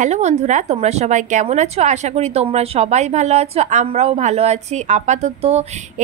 Hello বন্ধুরা, তোমরা সবাই কেমন আছো? আশা করি তোমরা সবাই ভালো আছো, আমরাও ভালো আছি। আপাতত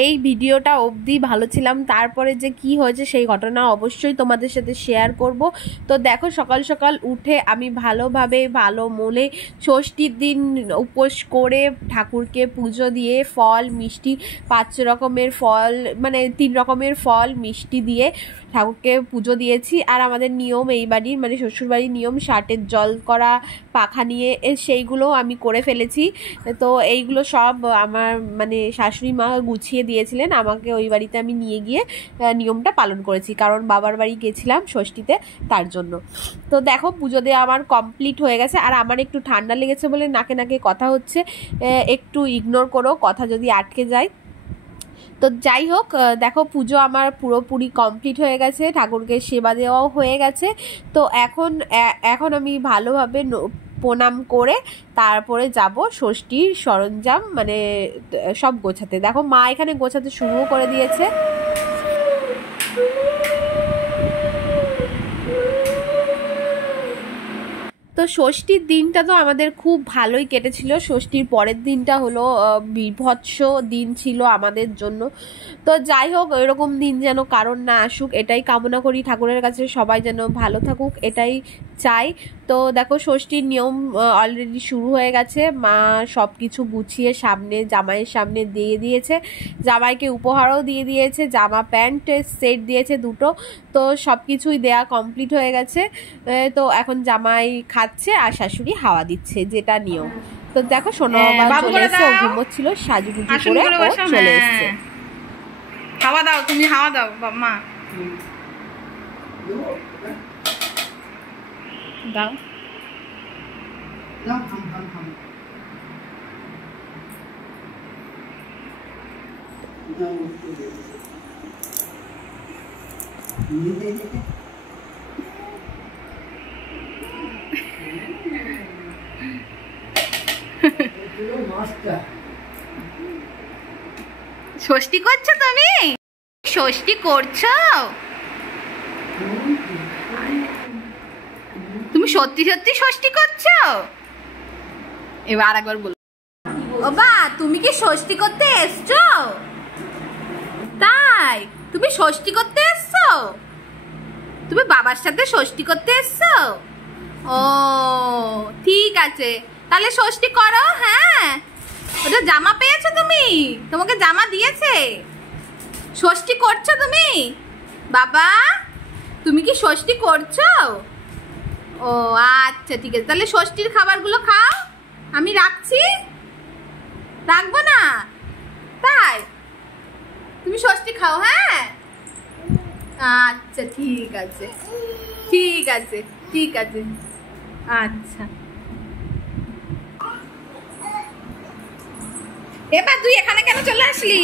এই ভিডিওটা অবধি ভালো ছিলাম, তারপরে যে কি হয়েছে সেই ঘটনা অবশ্যই তোমাদের সাথে শেয়ার করব। তো দেখো, সকাল সকাল উঠে আমি ভালোভাবে ভালো মনে ষষ্ঠীর দিন উপোস করে ঠাকুরকে পুজো দিয়ে ফল মিষ্টি 5 রকমের ফল, মানে 3 রকমের ফল মিষ্টি দিয়ে ঠাকুরকে পুজো দিয়েছি। আর আমাদের নিয়ম, এই বাড়ির মানে শ্বশুরবাড়ির নিয়ম, ষাটের জল করা, পাখা নিয়ে সেইগুলো আমি করে ফেলেছি। তো এইগুলো সব আমার মানে শাশুড়ি মা গুছিয়ে দিয়েছিলেন আমাকে, ওই বাড়িতে আমি নিয়ে গিয়ে নিয়মটা পালন করেছি, কারণ বাবার বাড়ি গেছিলাম ষষ্ঠীতে, তার জন্য। তো দেখো, পুজো দেওয়া আমার কমপ্লিট হয়ে গেছে। আর আমার একটু ঠান্ডা লেগেছে বলে নাকে নাকে কথা হচ্ছে, একটু ইগনোর করো কথা যদি আটকে যায়। তো যাই হোক, দেখো পুজো আমার পুরোপুরি কমপ্লিট হয়ে গেছে, ঠাকুরকে সেবা দেওয়াও হয়ে গেছে। তো এখন আমি ভালোভাবে প্রণাম করে তারপরে যাব ষষ্ঠীর সরঞ্জাম মানে সব গোছাতে। দেখো মা এখানে গোছাতে শুরুও করে দিয়েছে। তো ষষ্ঠীর দিনটা তো আমাদের খুব ভালোই কেটেছিল। ষষ্ঠীর পরের দিনটা হলো বিভৎস দিন ছিল আমাদের জন্য। তো যাই হোক, এরকম দিন যেন কারণ না আসুক, এটাই কামনা করি ঠাকুরের কাছে, সবাই যেন ভালো থাকুক, এটাই চাই। তো দেখো, ষষ্ঠীর নিয়ম অলরেডি শুরু হয়ে গেছে। মা সব কিছু গুছিয়ে সামনে জামাইয়ের সামনে দিয়ে দিয়েছে, জামাইকে উপহারও দিয়ে দিয়েছে, জামা প্যান্টের সেট দিয়েছে 2টো। তো সব কিছুই দেয়া কমপ্লিট হয়ে গেছে। তো এখন জামাই খাচ্ছে আর শাশুড়ি হাওয়া দিচ্ছে, যেটা নিয়ম। তো দেখো, সোনা বাবা চলে এসেছে, ও ঘুমোচ্ছিল, সাজুগুজু করে ও চলে এসেছে। হাওয়া দাও, তুমি হাওয়া দাও মা, দাও। ষষ্ঠী করছো তুমি? ষষ্ঠী করছো তুমি? সত্যি সত্যি ষষ্ঠী করছো? এবার আরেকবার বলো। ও বা, তুমি কি ষষ্ঠী করতে এসছো? তাই তুমি ষষ্ঠী করতে এসছো? তুমি বাবার সাথে ষষ্ঠী করতে এসছো? ও ঠিক আছে, তাহলে ষষ্ঠী করো। হ্যাঁ, ওটা জামা পেয়েছো তুমি? তোমাকে জামা দিয়েছে? ষষ্ঠী করছো তুমি? বাবা, তুমি কি ষষ্ঠী করছো? ও আচ্ছা, ঠিক আছে, তাহলে ষষ্ঠীর খাবারগুলো খাও। আমি রাখছি, রাখবো না? তাই তুমি ষষ্ঠী খাও। হ্যাঁ আচ্ছা, ঠিক আছে ঠিক আছে ঠিক আছে, আচ্ছা। এবার তুই এখানে কেন চলে আসলি?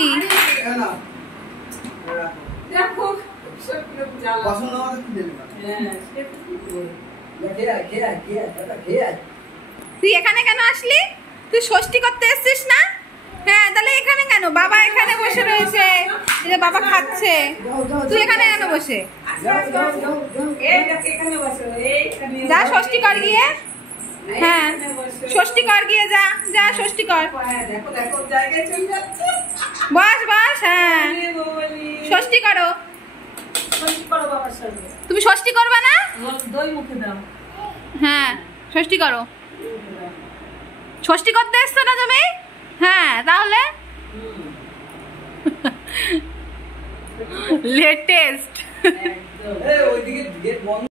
তুই এখানে কেন আসলি? তুই ষষ্ঠী করতে এসছিস না? হ্যাঁ, তাহলে এখানে কেন? বাবা এখানে বসে রয়েছে, বাবা খাচ্ছে, তুই এখানে কেন বসে? যা ষষ্ঠী কর গিয়ে। হ্যাঁ, ষষ্ঠী কর গিয়ে, যা যা ষষ্ঠী কর। বস বস, হ্যাঁ ষষ্ঠী করো। তুমি ষষ্ঠী করবে না? হ্যাঁ ষষ্ঠী করো। ষষ্ঠী করতে এসছো না তুমি? হ্যাঁ, তাহলে লেটেস্ট